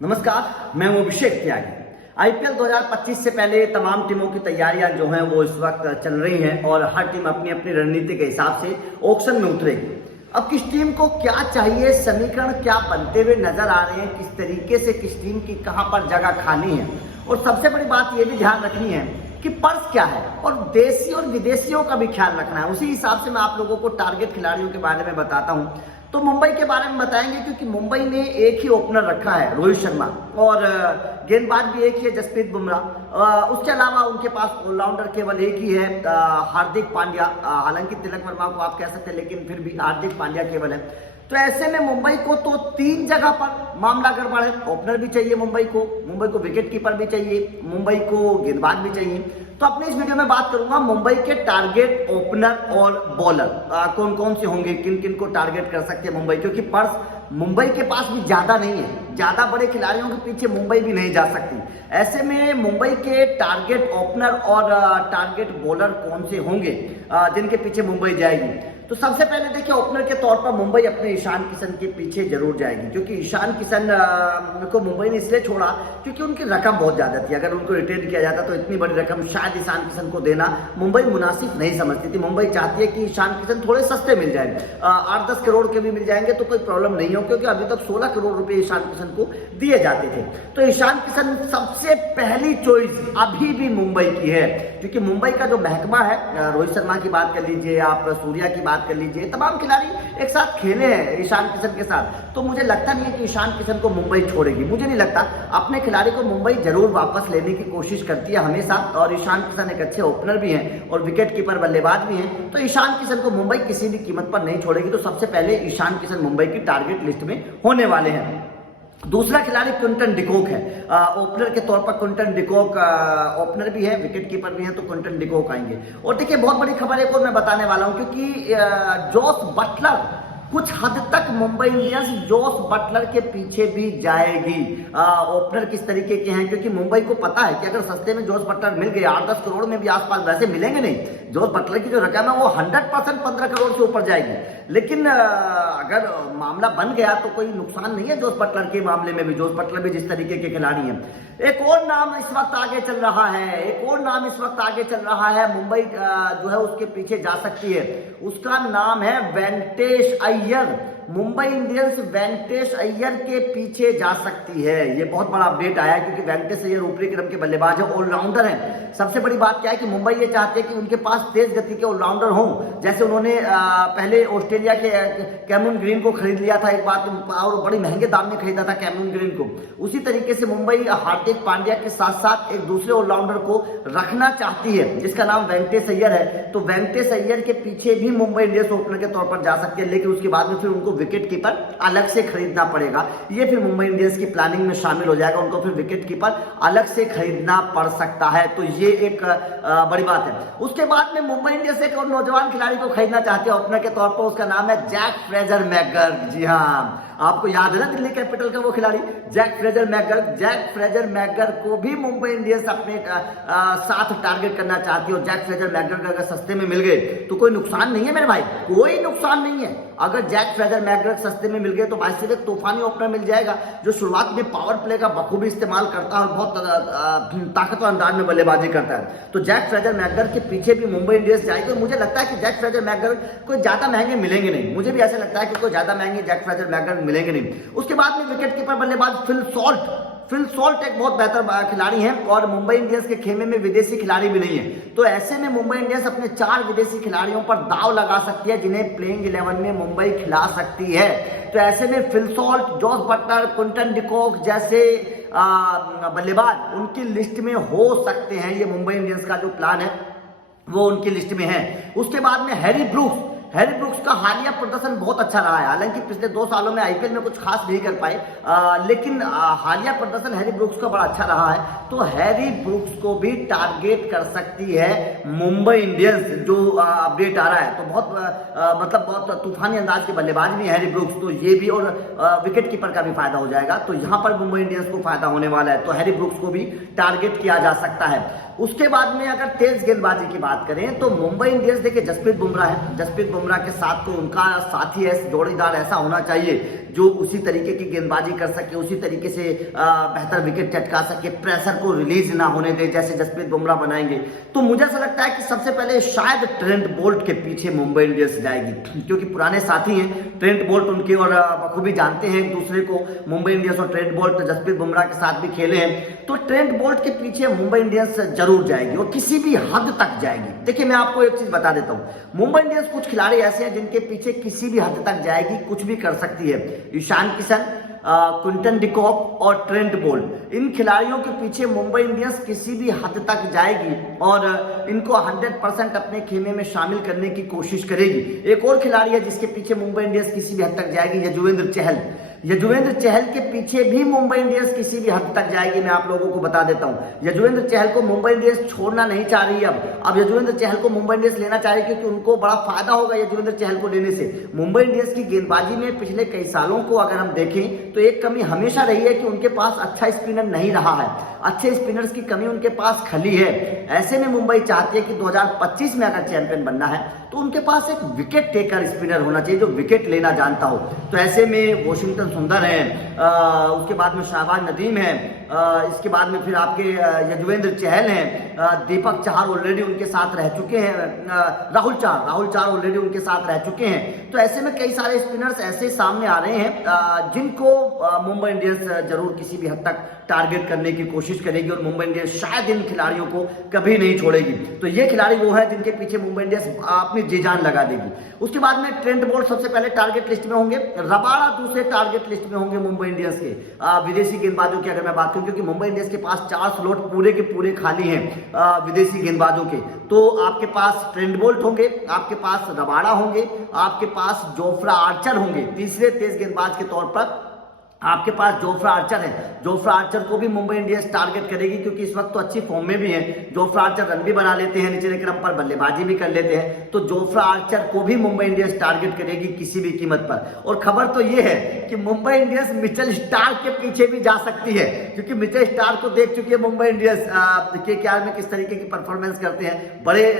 नमस्कार, मैं हूं अभिषेक त्यागी। आईपीएल 2025 से पहले तमाम टीमों की तैयारियां जो हैं वो इस वक्त चल रही हैं और हर टीम अपनी अपनी रणनीति के हिसाब से ऑक्शन में उतरेगी। अब किस टीम को क्या चाहिए, समीकरण क्या बनते हुए नजर आ रहे हैं, किस तरीके से किस टीम की कहां पर जगह खानी है, और सबसे बड़ी बात यह भी ध्यान रखनी है कि पर्स क्या है और देशी और विदेशियों का भी ख्याल रखना है। उसी हिसाब से मैं आप लोगों को टारगेट खिलाड़ियों के बारे में बताता हूं। तो मुंबई के बारे में बताएंगे क्योंकि मुंबई ने एक ही ओपनर रखा है, रोहित शर्मा, और गेंदबाज भी एक ही है, जसप्रीत बुमराह। उसके अलावा उनके पास ऑलराउंडर केवल एक ही है, हार्दिक पांड्या। हालांकि तिलक वर्मा को आप कह सकते हैं, लेकिन फिर भी हार्दिक पांड्या केवल है। तो ऐसे में मुंबई को तो 3 जगह पर मामला गड़बड़ है। ओपनर भी चाहिए मुंबई को विकेट कीपर भी चाहिए, मुंबई को गेंदबाज भी चाहिए। तो अपने इस वीडियो में बात करूंगा मुंबई के टारगेट ओपनर और बॉलर कौन कौन से होंगे, किन किन को टारगेट कर सकते हैं मुंबई, क्योंकि पर्स मुंबई के पास भी ज्यादा नहीं है, ज्यादा बड़े खिलाड़ियों के पीछे मुंबई भी नहीं जा सकती। ऐसे में मुंबई के टारगेट ओपनर और टारगेट बॉलर कौन से होंगे जिनके पीछे मुंबई जाएगी। तो सबसे पहले देखिए, ओपनर के तौर पर मुंबई अपने ईशान किशन के पीछे जरूर जाएगी, क्योंकि ईशान किशन को मुंबई ने इसलिए छोड़ा क्योंकि उनकी रकम बहुत ज्यादा थी। अगर उनको रिटेन किया जाता तो इतनी बड़ी रकम शायद ईशान किशन को देना मुंबई मुनासिब नहीं समझती थी। मुंबई चाहती है कि ईशान किशन थोड़े सस्ते मिल जाए, 8-10 करोड़ के भी मिल जाएंगे तो कोई प्रॉब्लम नहीं हो, क्योंकि अभी तक 16 करोड़ रुपए ईशान किशन को दिए जाते थे। तो ईशान किशन सबसे पहली चॉइस अभी भी मुंबई की है, क्योंकि मुंबई का जो महकमा है, रोहित शर्मा की बात कर लीजिए, आप सूर्या की बात कर लीजिए, तमाम खिलाड़ी एक साथ खेले हैं ईशान किशन के साथ। तो मुझे लगता नहीं है कि ईशान किशन को मुंबई छोड़ेगी, मुझे नहीं लगता। अपने खिलाड़ी को मुंबई जरूर वापस लेने की कोशिश करती है हमेशा, और ईशान किशन एक अच्छे ओपनर भी हैं और विकेट कीपर बल्लेबाज भी हैं। तो ईशान किशन को मुंबई किसी भी कीमत पर नहीं छोड़ेगी। तो सबसे पहले ईशान किशन मुंबई की टारगेट लिस्ट में होने वाले हैं। दूसरा खिलाड़ी क्विंटन डिकॉक है। ओपनर के तौर पर क्विंटन डिकॉक ओपनर भी है, विकेट कीपर भी है, तो क्विंटन डिकॉक आएंगे। और देखिए, बहुत बड़ी खबर एक और मैं बताने वाला हूं, क्योंकि जोस बटलर कुछ हद तक मुंबई इंडियंस जोस बटलर के पीछे भी जाएगी। ओपनर किस तरीके के हैं, क्योंकि मुंबई को पता है कि अगर सस्ते में जोस बटलर मिल गए, 8-10 करोड़ में भी आसपास, वैसे मिलेंगे नहीं। जोस बटलर की जो रकम है वो 100% 15 करोड़ से ऊपर जाएगी। लेकिन अगर मामला बन गया तो कोई नुकसान नहीं है जोस बटलर के मामले में भी। जोस बटलर भी जिस तरीके के खिलाड़ी हैं। एक और नाम इस वक्त आगे चल रहा है, मुंबई जो है उसके पीछे जा सकती है। उसका नाम है वेंकटेश अय्यर। मुंबई इंडियंस वेंकटेश अय्यर के पीछे जा सकती है। ये बहुत बड़ा अपडेट आया है, क्योंकि वेंकटेश अय्यर ऊपरी क्रम के बल्लेबाज है, ऑलराउंडर है। सबसे बड़ी बात क्या है कि मुंबई ये चाहती है कि उनके पास तेज गति के ऑलराउंडर हों। जैसे उन्होंने पहले ऑस्ट्रेलिया के कैमरून ग्रीन को खरीद लिया था एक बार, और बड़े महंगे दाम में खरीदा था कैमरून ग्रीन को। उसी तरीके से मुंबई हार्दिक पांड्या के साथ साथ एक दूसरे ऑलराउंडर को रखना चाहती है, जिसका नाम वेंकटेश अय्यर है। तो वेंकटेश अय्यर के पीछे भी मुंबई इंडियंस ओपनर के तौर पर जा सकती है, लेकिन उसके बाद में फिर उनको विकेट कीपर अलग से खरीदना पड़ेगा। ये फिर मुंबई इंडियंस की प्लानिंग में शामिल हो जाएगा, उनको फिर विकेट कीपर अलग से खरीदना पड़ सकता है। तो ये एक बड़ी बात है। उसके बाद में मुंबई इंडियंस एक और नौजवान खिलाड़ी को खरीदना चाहते हैं ओपनर के तौर पर, उसका नाम है जैक फ्रेजर मैकगर्क। जी हाँ, आपको याद है ना दिल्ली कैपिटल का वो खिलाड़ी Jack Fraser McGurk. Jack Fraser McGurk को भी मुंबई इंडियंस अपने साथ टारगेट करना चाहती है। और जैक फ्रेजर मैकगर्क अगर सस्ते में मिल गए तो कोई नुकसान नहीं है मेरे भाई, कोई नुकसान नहीं है। अगर जैक फ्रेजर मैकगर्क सस्ते में मिल गए तो भाई सिर्फ एक तूफानी ओपनर मिल जाएगा, जो शुरुआत में पावर प्ले का बखूबी इस्तेमाल करता है और बहुत ताकतवर अंदाज में बल्लेबाजी करता है। तो जैक फ्रेजर मैकगर्क के पीछे भी मुंबई इंडियंस जाएगी। और मुझे लगता है कि जैक फ्रेजर मैकगर्क कोई ज्यादा महंगे मिलेंगे नहीं, मुझे भी ऐसा लगता है कि कोई ज्यादा महंगे जैक फ्रेजर मैकगर्क मिलेंगे नहीं। उसके बाद में विकेट कीपर बल्लेबाज फिल सॉल्ट एक बहुत बेहतर खिलाड़ी हैं, और मुंबई इंडियंस के खेमे में विदेशी खिलाड़ी भी नहीं है। तो ऐसे में मुंबई इंडियंस अपने 4 विदेशी खिलाड़ियों पर दाव लगा सकती है, जिन्हें प्लेइंग 11 में मुंबई खिला सकती है। तो ऐसे में Phil Salt, Jos Buttler, Quinton de Kock जैसे बल्लेबाज उनकी लिस्ट में हो सकते हैं। ये मुंबई इंडियंस का जो प्लान है वो उनकी लिस्ट में है। उसके बाद में हैरी ब्रुक्स का हालिया प्रदर्शन बहुत अच्छा रहा है। हालांकि पिछले 2 सालों में आईपीएल में कुछ खास नहीं कर पाए, लेकिन हालिया प्रदर्शन हैरी ब्रुक्स का बड़ा अच्छा रहा है। तो हैरी ब्रुक्स को भी टारगेट कर सकती है मुंबई इंडियंस, जो अपडेट आ रहा है। तो बहुत तूफानी अंदाज के बल्लेबाज भी हैरी ब्रुक्स, तो ये भी, और विकेट कीपर का भी फायदा हो जाएगा। तो यहां पर मुंबई इंडियंस को फायदा होने वाला है। तो हैरी ब्रुक्स को भी टारगेट किया जा सकता है। उसके बाद में अगर तेज गेंदबाजी की बात करें तो मुंबई इंडियंस देखिए जसप्रीत बुमराह है। जसप्रीत बुमराह के साथ तो उनका साथी है, जोड़ीदार ऐसा होना चाहिए जो उसी तरीके की गेंदबाजी कर सके, उसी तरीके से बेहतर विकेट चटका सके, प्रेशर को रिलीज ना होने दे जैसे जसप्रीत बुमराह बनाएंगे। तो मुझे ऐसा लगता है कि सबसे पहले शायद ट्रेंट बोल्ट के पीछे मुंबई इंडियंस जाएगी, क्योंकि पुराने साथी हैं ट्रेंट बोल्ट उनके और बखूबी जानते हैं एक दूसरे को। मुंबई इंडियंस और ट्रेंट बोल्ट जसप्रीत बुमराह के साथ भी खेले हैं, तो ट्रेंट बोल्ट के पीछे मुंबई इंडियंस जरूर जाएगी और किसी भी हद तक जाएगी। देखिए मैं आपको एक चीज बता देता हूं, मुंबई इंडियंस कुछ खिलाड़ी ऐसे हैं जिनके पीछे किसी भी हद तक जाएगी, कुछ भी कर सकती है। ईशान किशन, क्विंटन डिकॉक और ट्रेंट बोल्ट, इन खिलाड़ियों के पीछे मुंबई इंडियंस किसी भी हद तक जाएगी और इनको 100% अपने खेमे में शामिल करने की कोशिश करेगी। एक और खिलाड़ी है जिसके पीछे मुंबई इंडियंस किसी भी हद तक जाएगी, यजुवेंद्र चहल। यजुवेंद्र चहल के पीछे भी मुंबई इंडियंस किसी भी हद तक जाएगी। मैं आप लोगों को बता देता हूं, यजुवेंद्र चहल को मुंबई इंडियंस छोड़ना नहीं चाह रही है। अब यजुवेंद्र चहल को मुंबई इंडियंस लेना चाह रही है, क्योंकि उनको बड़ा फायदा होगा यजुवेंद्र चहल को लेने से। मुंबई इंडियंस की गेंदबाजी में पिछले कई सालों को अगर हम देखें तो एक कमी हमेशा रही है कि उनके पास अच्छा स्पिनर नहीं रहा है, अच्छे स्पिनर्स की कमी उनके पास खली है। ऐसे में मुंबई चाहती है कि 2025 में अगर चैंपियन बनना है तो उनके पास एक विकेट टेकर स्पिनर होना चाहिए जो विकेट लेना जानता हो। तो ऐसे में वॉशिंगटन सुंदर है, उसके बाद में शाहबाज नदीम है, इसके बाद में फिर आपके यजुवेंद्र चहल हैं, दीपक चहर ऑलरेडी उनके साथ रह चुके हैं, राहुल चार ऑलरेडी उनके साथ रह चुके हैं। तो ऐसे में कई सारे स्पिनर्स ऐसे सामने आ रहे हैं जिनको मुंबई इंडियंस जरूर किसी भी हद तक टारगेट करने की कोशिश करेगी और मुंबई इंडियंस शायद इन खिलाड़ियों को कभी नहीं छोड़ेगी। तो ये खिलाड़ी वो है जिनके पीछे मुंबई इंडियंस अपनी जी जान लगा देगी। उसके बाद में ट्रेंट बोल्ट सबसे पहले टारगेट लिस्ट में होंगे, रबाड़ा दूसरे टारगेट लिस्ट में होंगे मुंबई इंडियंस के। विदेशी गेंदबाजों की अगर मैं बात करूं, क्योंकि मुंबई इंडियंस के पास 4 स्लॉट पूरे के पूरे खाली हैं विदेशी गेंदबाजों के, तो आपके पास ट्रेंट बोल्ट होंगे, आपके पास रबाड़ा होंगे, आपके पास जोफ्रा आर्चर होंगे। तीसरे तेज गेंदबाज के तौर पर आपके पास जोफ्रा आर्चर है। जोफ्रा आर्चर को भी मुंबई इंडियंस टारगेट करेगी, क्योंकि इस वक्त तो अच्छी फॉर्म में भी है। जोफ्रा आर्चर रन भी बना लेते हैं, निचले क्रम पर बल्लेबाजी भी कर लेते हैं, तो जोफ्रा आर्चर को भी मुंबई इंडियंस टारगेट करेगी किसी भी कीमत पर। और खबर तो ये है कि मुंबई इंडियंस मिचेल स्टार्क के पीछे भी जा सकती है, क्योंकि मिचेल स्टार्क को देख चुकी है मुंबई इंडियंस केकेआर में किस तरीके की परफॉर्मेंस करते हैं। बड़े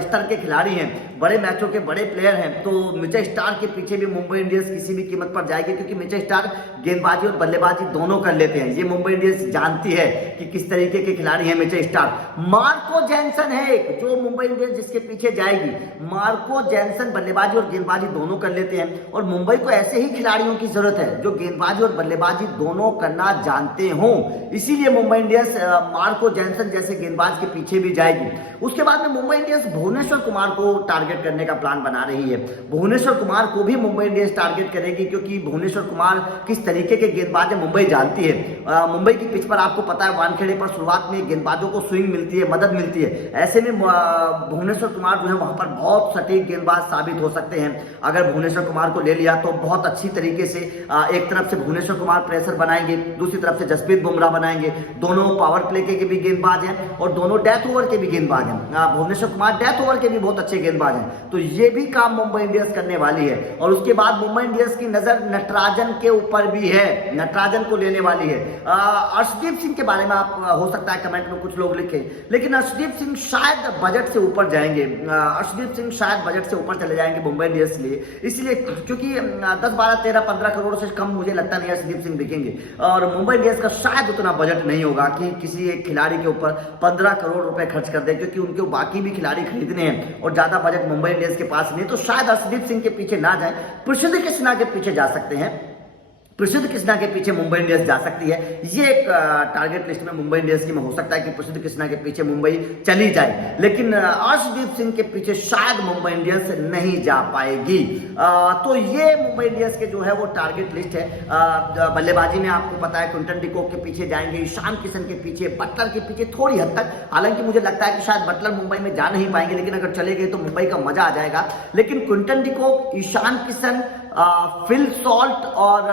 स्तर के खिलाड़ी हैं, बड़े मैचों के बड़े प्लेयर हैं, तो मिचेल स्टार्क के पीछे भी मुंबई इंडियंस किसी भी कीमत पर जाएगी, क्योंकि मिचेल स्टार्क गेंदबाजी और बल्लेबाजी दोनों कर लेते हैं। ये मुंबई इंडियंस जानती है कि किस तरीके के खिलाड़ी हैं मिचेल स्टार्क। मार्को जैनसन है जो मुंबई इंडियंस जिसके पीछे जाएगी। मार्को जैनसन बल्लेबाजी और गेंदबाजी दोनों कर लेते हैं, और मुंबई को ऐसे ही खिलाड़ियों की जरूरत है जो गेंदबाजी और बल्लेबाजी दोनों करना जानते हों। इसीलिए मुंबई इंडियंस मार्को जैनसन जैसे गेंदबाज के पीछे भी जाएगी। उसके बाद में मुंबई इंडियंस भुवनेश्वर कुमार को टारगेट करने का प्लान बना रही है। भुवनेश्वर कुमार को भी मुंबई इंडियंस टारगेट करेगी, क्योंकि भुवनेश्वर कुमार किस तरीके के गेंदबाज मुंबई जानती है। मुंबई की पिच पर आपको पता है वानखेड़े पर शुरुआत में गेंदबाजों को स्विंग मिलती है, मदद मिलती है। ऐसे में भुवनेश्वर कुमार जो है वहां पर बहुत सटीक गेंदबाज साबित हो सकते हैं। अगर भुवनेश्वर कुमार को ले लिया तो बहुत अच्छी तरीके से एक तरफ से भुवनेश्वर कुमार प्रेशर बनाएंगे, दूसरी तरफ से जसप्रीत बुमराह बनाएंगे। दोनों पावर प्ले के भी गेंदबाज हैं और दोनों डेथ ओवर के भी गेंदबाज हैं। भुवनेश्वर कुमार डेथ ओवर के भी बहुत अच्छे गेंदबाज हैं, तो ये भी काम मुंबई इंडियंस करने वाली है। और उसके बाद मुंबई इंडियंस की नजर नटराजन के ऊपर भी है, नटराजन को लेने वाली है। अर्शदीप सिंह के बारे में आप हो सकता है कमेंट में कुछ लोग लिखें, लेकिन अर्शदीप सिंह शायद बजट से ऊपर जाएंगे। अर्शदीप सिंह शायद बजट से ऊपर चले जाएंगे मुंबई इंडियंस के लिए, इसलिए क्योंकि 10, 12, 13, 15 करोड़ से कम मुझे लगता नहीं अर्शदीप सिंह दिखेंगे। और मुंबई इंडियंस का शायद उतना बजट नहीं होगा कि किसी एक खिलाड़ी के ऊपर 15 करोड़ रुपए खर्च कर दे, क्योंकि उनके बाकी भी खिलाड़ी खरीदने हैं और ज्यादा बजट मुंबई इंडियंस के पास नहीं। तो शायद अर्शदीप सिंह के पीछे ना जाए, प्रसिद्ध कृष्णा के पीछे जा सकते हैं। प्रसिद्ध कृष्णा के पीछे मुंबई इंडियंस जा सकती है। ये एक टारगेट लिस्ट में मुंबई इंडियंस की में हो सकता है कि प्रसिद्ध कृष्णा के पीछे मुंबई चली जाए, लेकिन अर्शदीप सिंह के पीछे शायद मुंबई इंडियंस नहीं जा पाएगी। तो ये मुंबई इंडियंस के जो है वो टारगेट लिस्ट है। बल्लेबाजी में आपको पता है क्विंटन डिकॉक के पीछे जाएंगे, ईशान किशन के पीछे, बटलर के पीछे थोड़ी हद तक। हालांकि मुझे लगता है कि शायद बटलर मुंबई में जा नहीं पाएंगे, लेकिन अगर चले गए तो मुंबई का मजा आ जाएगा। लेकिन Quinton de Kock, Ishan Kishan, Phil Salt और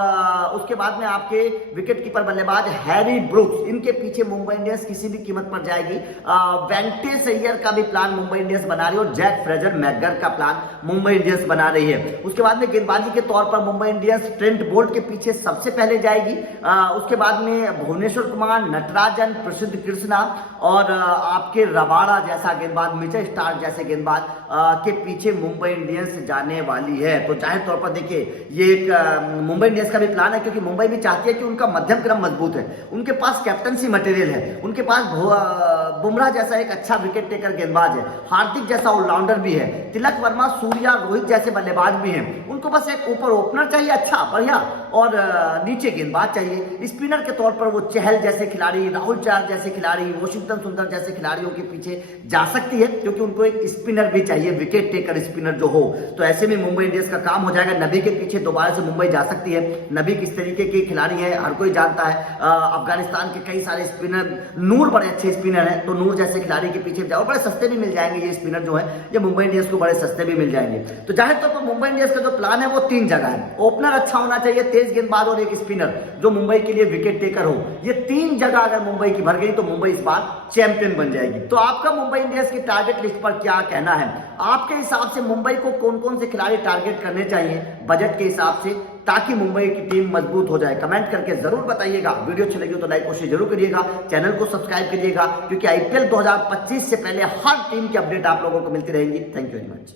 उसके बाद में आपके विकेट कीपर बल्लेबाज हैरी ब्रुक्स, इनके पीछे मुंबई इंडियंस किसी भी कीमत पर जाएगी। वेंकटेश अय्यर का भी प्लान मुंबई इंडियंस बना रही है और जैक फ्रेजर मैकगर का प्लान मुंबई इंडियंस बना रही है। उसके बाद में गेंदबाजी के तौर पर मुंबई इंडियंस ट्रेंट बोल्ट के पीछे सबसे पहले जाएगी। उसके बाद में भुवनेश्वर कुमार, नटराजन, प्रसिद्ध कृष्णा और आपके रबाड़ा जैसा गेंदबाज, मिचेल स्टार्क जैसे गेंदबाज के पीछे मुंबई इंडियंस जाने वाली है। तो जाहिर तौर पर देखिए देखिए ये एक मुंबई इंडियंस का भी प्लान है, क्योंकि मुंबई भी चाहती है कि उनका मध्यम क्रम मजबूत है, उनके पास कैप्टनसी मटेरियल है, उनके पास बुमराह जैसा एक अच्छा विकेट टेकर गेंदबाज है, हार्दिक जैसा ऑलराउंडर भी है, तिलक वर्मा, सूर्या, रोहित जैसे बल्लेबाज भी हैं। उनको बस एक ऊपर ओपनर चाहिए अच्छा बढ़िया, और नीचे गेंदबाज चाहिए। स्पिनर के तौर पर वो चहल जैसे खिलाड़ी, राहुल चहर जैसे खिलाड़ी, वॉशिंगटन सुंदर जैसे खिलाड़ियों के पीछे जा सकती है, क्योंकि उनको एक स्पिनर भी चाहिए, विकेट टेकर स्पिनर जो हो। तो ऐसे में मुंबई इंडियंस का काम हो जाएगा। नबी के पीछे दोबारा से मुंबई जा सकती है। नबी किस तरीके के खिलाड़ी है हर कोई जानता है। अफगानिस्तान के कई सारे स्पिनर, नूर बड़े अच्छे स्पिनर हैं, तो नूर जैसे खिलाड़ी के पीछे जाओ, बड़े सस्ते भी मिल जाएंगे ये स्पिनर जो है, ये मुंबई इंडियंस को बड़े सस्ते भी मिल जाएंगे। तो जाहिर तौर पर मुंबई इंडियंस का जो प्लान है वो 3 जगह है। ओपनर अच्छा होना चाहिए, तेज गेंदबाज, और एक स्पिनर जो मुंबई के लिए विकेट टेकर हो। ये 3 जगह अगर मुंबई की भर गई तो मुंबई इस बार चैंपियन बन जाएगी। तो आपका मुंबई इंडियंस की टारगेट लिस्ट पर क्या कहना है? आपके हिसाब से मुंबई को कौन कौन से खिलाड़ी टारगेट करने चाहिए बजट के हिसाब से, ताकि मुंबई की टीम मजबूत हो जाए? कमेंट करके जरूर बताइएगा। वीडियो अच्छी लगी तो लाइक और शेयर जरूर करिएगा, चैनल को सब्सक्राइब करिएगा, क्योंकि आईपीएल 2025 से पहले हर टीम की अपडेट आप लोगों को मिलती रहेंगी। Thank you very much.